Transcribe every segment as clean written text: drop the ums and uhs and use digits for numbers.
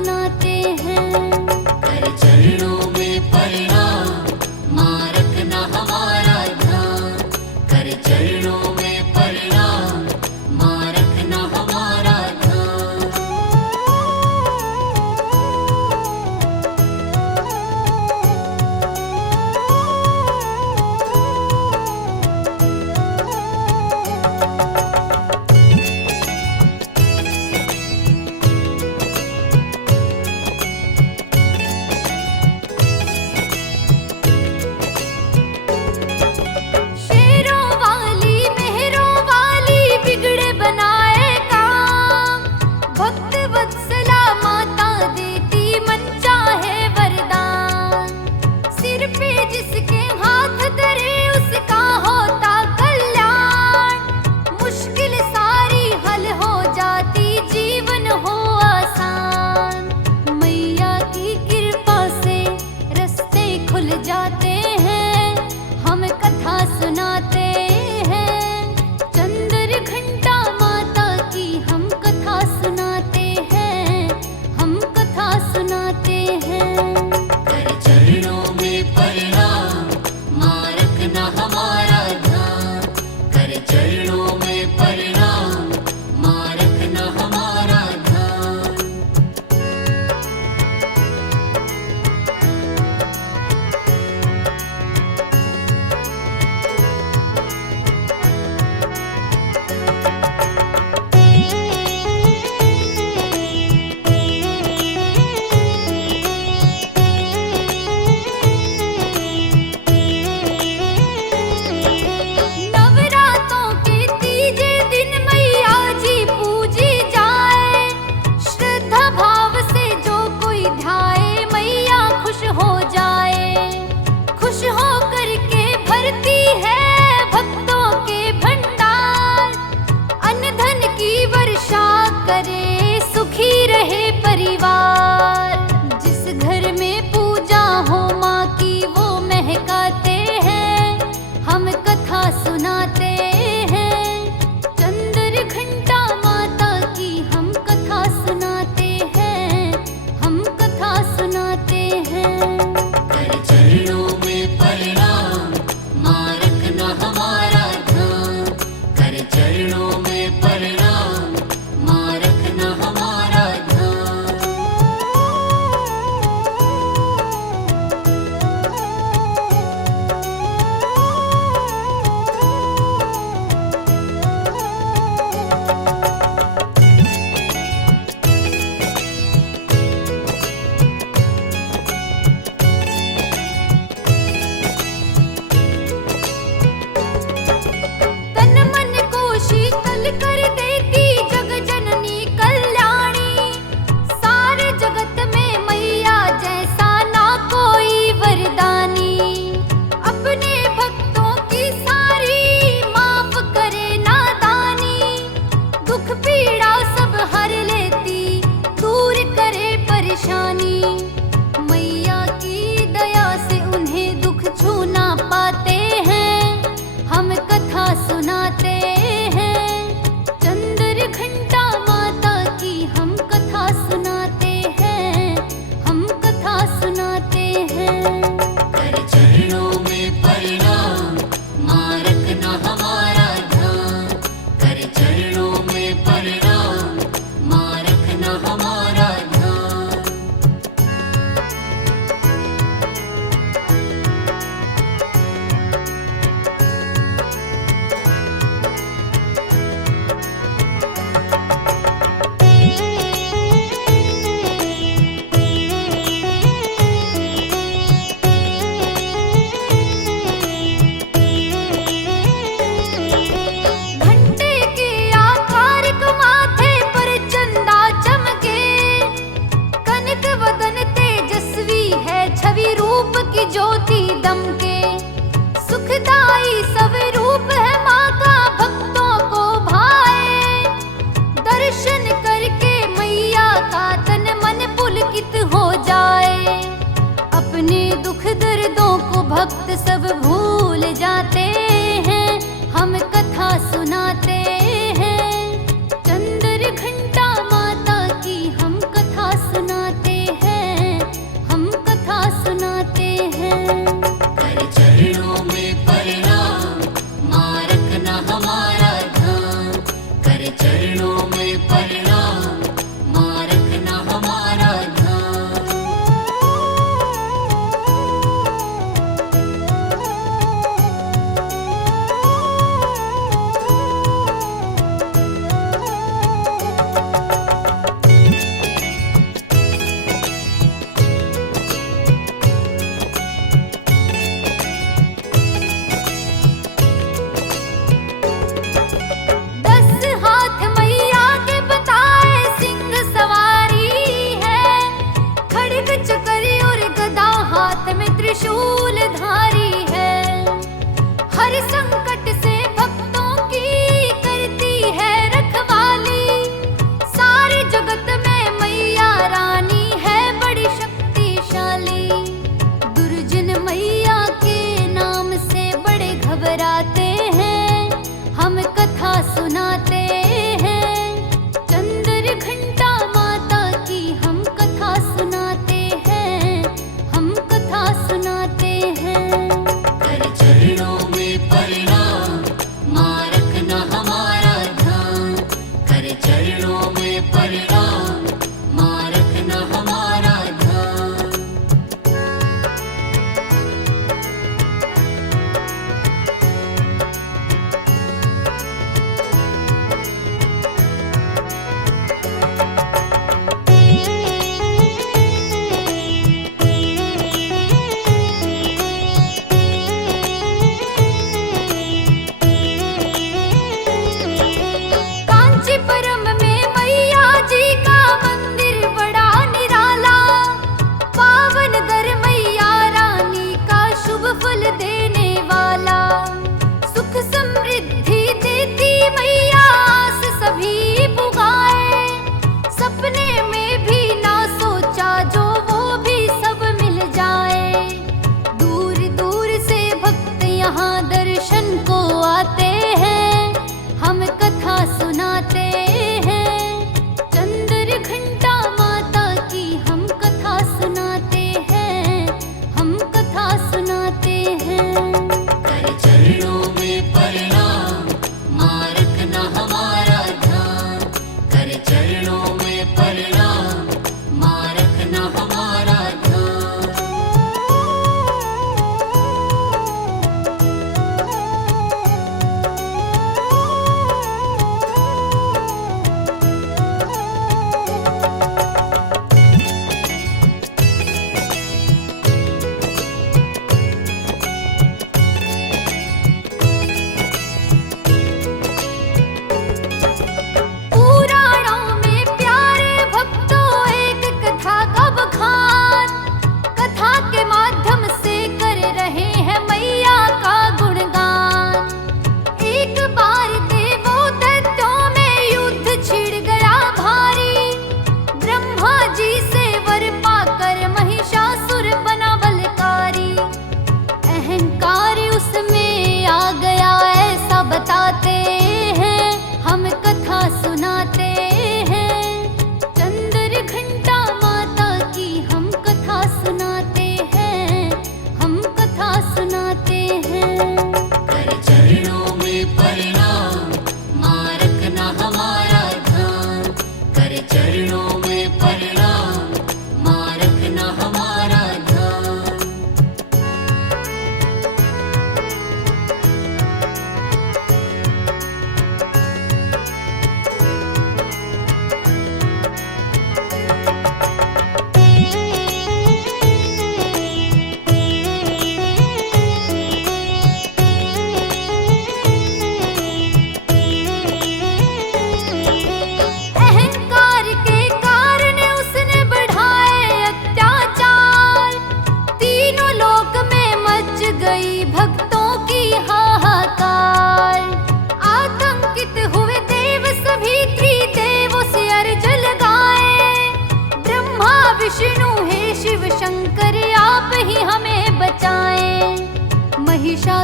सुनाते हैं। कर चरणों में प्रणाम, माँ रखना हमारा ध्यान। कर चरणों में प्रणाम, माँ रखना हमारा ध्यान। शेरों वाली मेहरों वाली बिगड़े बनाए काम, भक्त वत्सला माता देती मन चाहे वरदान। सिर पे जिसके हाथ धरे उसका होता कल्याण, मुश्किल सारी हल हो जाती जीवन हो आसान। मैया की कृपा से रास्ते खुल जाते हैं, हम कथा सुनाते हैं। चंद्र घंटा माता की हम कथा सुनाते हैं, हम कथा सुनाते हैं। कर चरणों में प्रणाम, माँ रखना हमारा ध्यान। कर चरणों में प्रणाम, माँ रखना हमारा ध्यान। नवरातों के तीजे दिन मैया जी पूजी जाए, श्रद्धा भाव से जो कोई ध्याए मैया खुश हो जाए। खुश हो करके भरती है भक्तों के भंडार, अन्न धन की वर्षा करे सुखी रहे परिवार। जिस घर में पूजा हो माँ की वो महकाते हैं, हम कथा सुनाते हैं। चंद्र घंटा माता की हम कथा सुनाते हैं, हम कथा सुनाते हैं। कर चरणों में प्रणाम, माँ रखना हमारा ध्यान। कर चरणों में प्रणाम, माँ रखना हमारा ध्यान।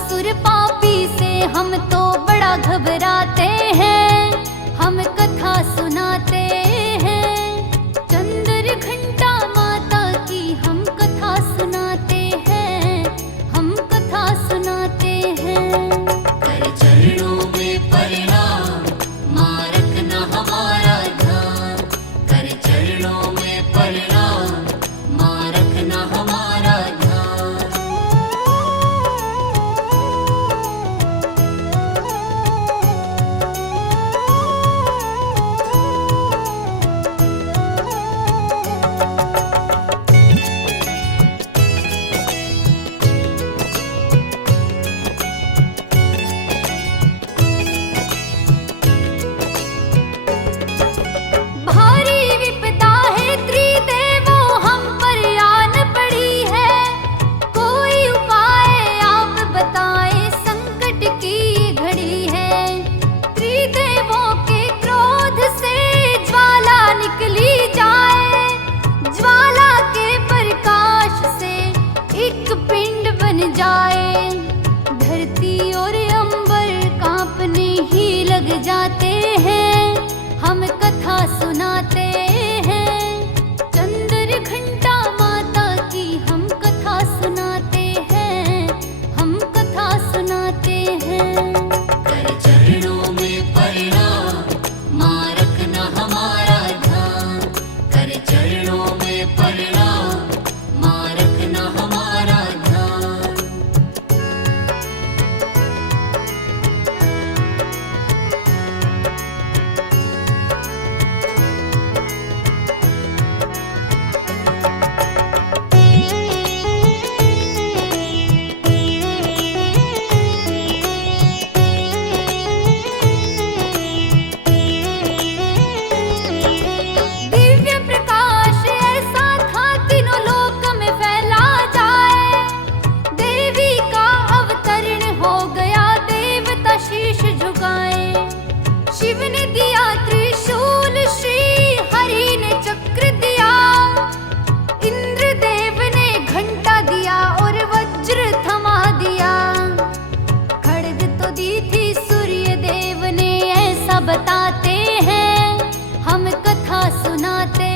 असुर पापी से हम तो बड़ा घबराते हैं, हम कथा सुनाते हैं। चंद्र घंटा माता की हम कथा सुनाते हैं, हम कथा सुनाते हैं। कर चरणों में प्रणाम, माँ रखना हमारा ध्यान। कर चरणों में प्रणाम, माँ रखना हमारा ध्यान। भारी विपदा है त्रिदेवों हम पर आन पड़ी है, कोई उपाय आप बताएं संकट की ये घड़ी है। त्रिदेवों के क्रोध से ज्वाला निकली जाए, ज्वाला के प्रकाश से एक पिंड बन जाए। धरती और अंबर कांपने ही लग जाते हैं, हम कथा सुनाते हैं। चंद्र घंटा माता की हम कथा सुनाते हैं, हम कथा सुनाते हैं। कर चरणों में प्रणाम, माँ रखना हमारा ध्यान। कर चरणों में प्रणाम, माँ रखना हमारा ध्यान। दिव्य प्रकाश ऐसा था तीनों लोक में फैला जाए। देवी का अवतरण हो गया, देवता शीश झुकाए। शिव ने दिया त्रिशूल, श्री हरि ने चक्र दिया। इंद्रदेव ने घंटा दिया और वज्र थमा दिया। खड्ग तो दी थी सूर्य देव ने, ऐसा बताते हैं, हम कथा सुनाते